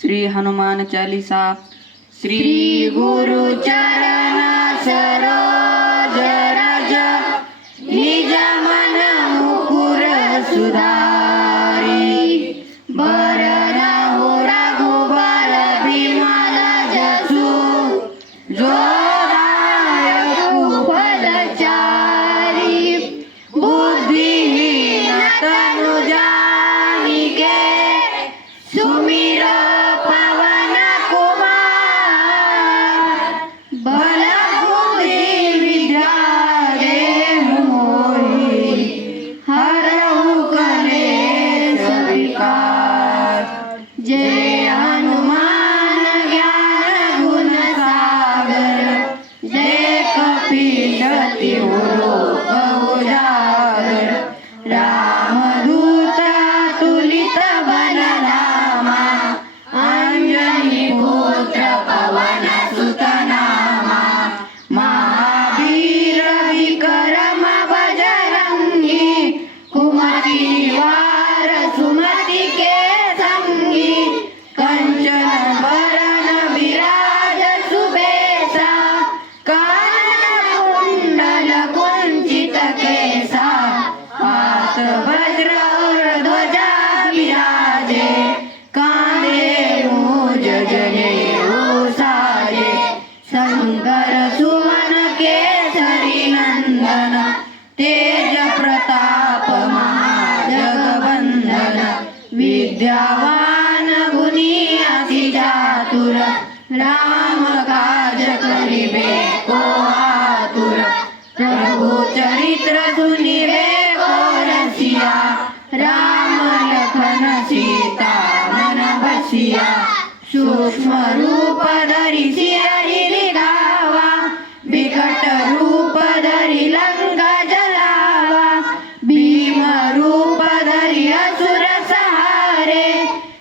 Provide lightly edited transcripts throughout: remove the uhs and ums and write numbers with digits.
श्री हनुमान चालीसा। श्री गुरु चरण सरोज रज निज मन मुकुर सुधारी। बरना हो रघुबर बिमल जसु जो दायक फलचारी। बुद्धिहीन तनु जानिके सुमिर पवन कुमार। बल बुद्धि विद्या देहु मोहि हरहु कलेश विकार। जय हनुमान ज्ञान गुण सागर जय कपीशति लोक उजागर। रामदूत तुलित बलधामा अंजनी पुत्र पवन सुत नामा। महावीर विक्रम बजरंगी कुमति निवार सुमति के संगी। कंचन वरण विराज सुबेसा कानन कुंडल कुंचित केसा। हाथ वज्र और ध्वजा विराजे कांधे मूज जनेऊ साजे। शंकर सुवन केसरी नंदन तेज प्रताप महाजगवंदन। विद्यावान गुणी अति चातुर राम काज करिबे को आतुर। प्रभु चरित्र सुनिबे को रसिया राम लखन सीता मन बसिया। सूक्ष्म रूप धरि सियहि धावा विकट रूप धरि लंका जलावा। भीम रूप धरि असुर सहारे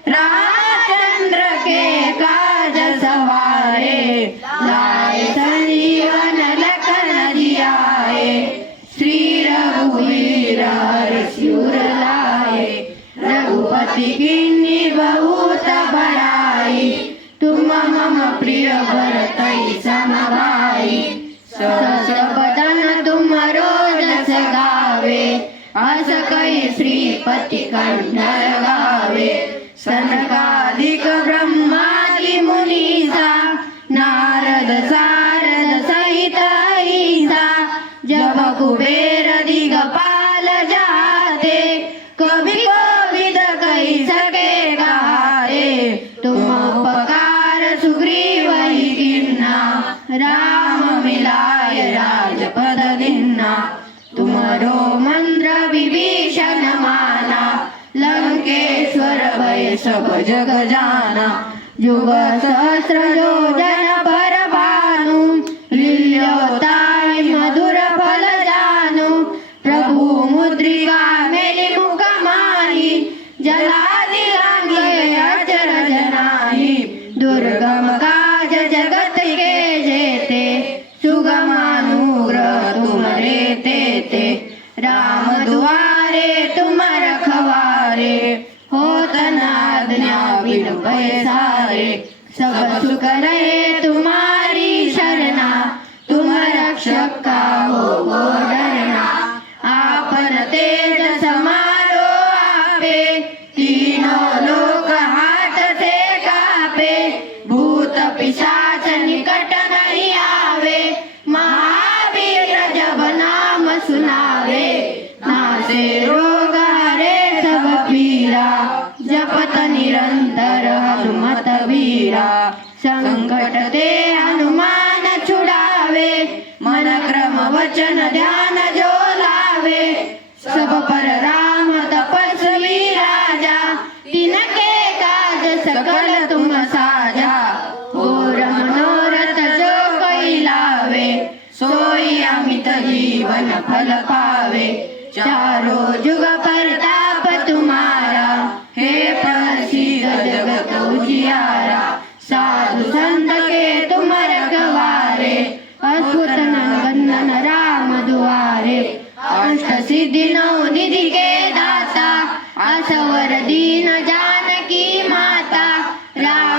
रामचंद्र के काज सवारे। लाए संजीवन लखन जियाए श्री रघुवीर हरषि लाए। रघुपति किन्नी बहुत बड़ाई तुम मम प्रिय भरतहि सम भाई। सहस बदन तुम रोज गावे अस कहि श्रीपति कंठ गावे। सनकादिक ब्रह्मादि मुनीसा नारद सारद सहित ईसा। जब कुबेर दिगपाल जाते कवि कोविद कहि सके गाते। तुम उपकार सुग्रीव ही कीन्हा राम मिलाय राजपद दीन्हा। तुमरो मंत्र विभीषण माना लंकेश्वर भय सब जग जाना। युग सहस्र योजन पर भानु लील्योताय मधुर फल जानु। प्रभु मुद्रिका मेलि मुख माहि जलादि लांघे अचरज नाहि। दुर्गम काज जगत के जेते सुगम अनुग्रह तुम्हारे तेते। राम दुआरे तुम रखवारे होत न आज्ञा बिनु पैसारे। सब सुख रहे तुम्हारी शरणा तुम रक्षक काहू को डरना। आपन तेज समारो आपे तीनों लोक हाथ से कापे। भूत पिशाच निकट नहीं आवे महावीर जब नाम सुनावे। नासे रोग हरे सब पीरा जपत निरंतर हनुमत वीरा। संकट ते हनुमान छुड़ावे मन क्रम वचन ध्यान जो लावे। सब पर राम तपस्वी राजा तिनके काज सकल तुम साजा। और मनोरथ जो कोई लावे सोई अमित जीवन फल पावे। चारों जुग परताप तुम्हारा हे प्रसिद्ध जगत उजियारा। साधु संत के तुम रखवारे अद्भुत नंदन राम दुआरे। अष्ट सिद्धि नौ निधि के दाता असवर दीन जानकी माता। राम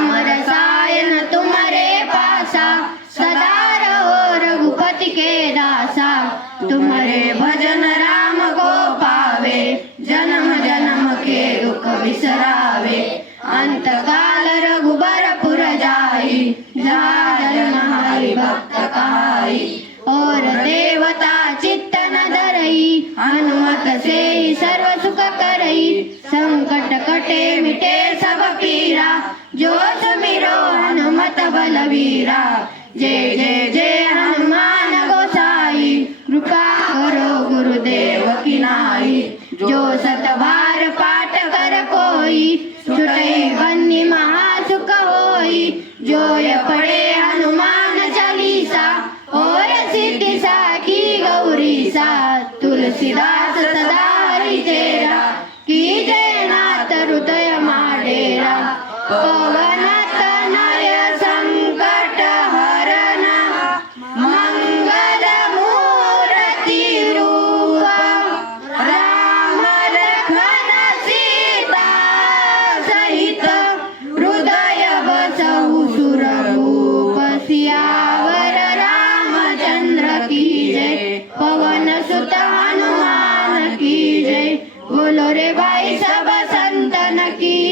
जहाँ जन्म हरि भक्त कहाई। और देवता चित्त न धरई, हनुमत से ही सर्व सुख करई। संकट कटे मिटे सब पीरा, जो सुमिरो हनुमत बलवीरा। जय जय जय हनुमान गोसाई, कृपा करो गुरुदेव की नाई। जो सतबार पाठ कर कोई, छुटई बन्नी महासुख होई। जो ये पढ़े हनुमान चालीसा, और सिद्धि साखी गौरी सा। तुलसीदास सदा हरि चेरा, की जय नाथ हृदय माडेरा। पवन तनय संकट हरन, मंगल मूर्ति रूप। राम लखन सीता सहित, हृदय बसहु सुरभूप। सियावर रामचंद्र की जय, पवन सुत हनुमान की जय। बोलो रे भाई सब संतन की